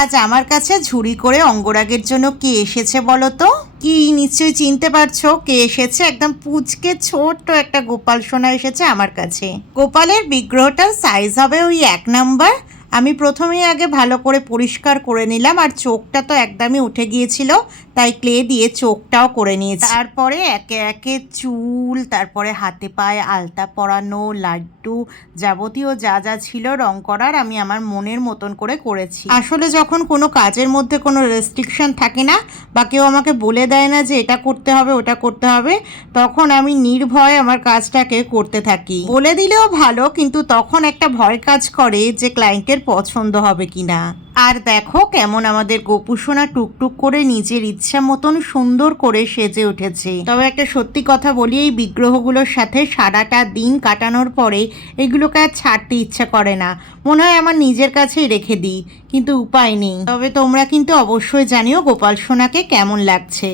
আজ আমার কাছে ঝুড়ি করে অঙ্গরাগের জন্য কে এসেছে বলো তো? কি নিশ্চয়ই চিনতে পারছো কে এসেছে? একদম পুচকে ছোট্ট একটা গোপাল সোনা এসেছে আমার কাছে। গোপালের বিগ্রহটার সাইজ হবে ওই 1 নাম্বার। আমি প্রথমেই আগে ভালো করে পরিষ্কার করে নিলাম, আর চোখটা তো একদমই উঠে গিয়েছিল, তাই ক্লে দিয়ে চোখটাও করে নিয়েছি। তারপরে একে একে চুল, তারপরে হাতে পায়ে আলতা পরানো, লাড্ডু, যাবতীয় যা যা ছিল রং করার আমি আমার মনের মতন করে করেছি। আসলে যখন কোনো কাজের মধ্যে কোনো রেস্ট্রিকশন থাকে না, বা কেউ আমাকে বলে দেয় না যে এটা করতে হবে ওটা করতে হবে, তখন আমি নির্ভয়ে আমার কাজটাকে করতে থাকি। বলে দিলেও ভালো, কিন্তু তখন একটা ভয় কাজ করে যে ক্লায়েন্টের পছন্দ হবে কিনা। আর দেখো কেমন আমাদের গোপুসোনা টুকটুক করে নিজের ইচ্ছা মতন সুন্দর করে সেজে উঠেছে। তবে একটা সত্যি কথা বলি, এই বিগ্রহগুলোর সাথে সারাটা দিন কাটানোর পরে এগুলোকে আর ছাড়তে ইচ্ছা করে না, মনে হয় আমার নিজের কাছেই রেখে দিই, কিন্তু উপায় নেই। তবে তোমরা কিন্তু অবশ্যই জানিও গোপাল সোনাকে কেমন লাগছে।